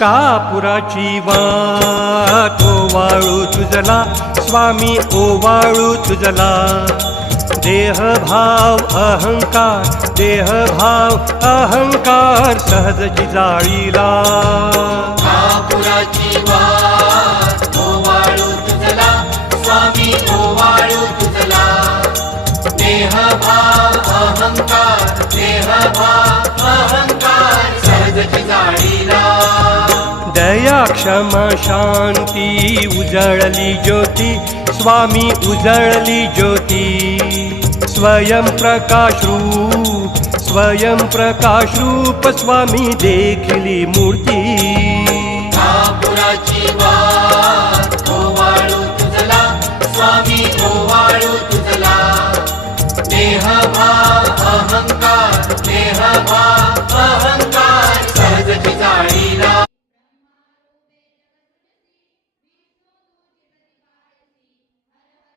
कापुराची वाट ओवाळू तुझला स्वामी ओवाळू तुझला देहभाव अहंकार सहजची जाळीला कापुराची वाट ओवाळू तुझला स्वामी ओवाळू तुझला देहभाव अहंकार सहजची जाळीला दया क्षमा शांती उजळली ज्योती स्वामी उजळली ज्योती स्वयं प्रकाश रूप स्वामी देखली मूर्ती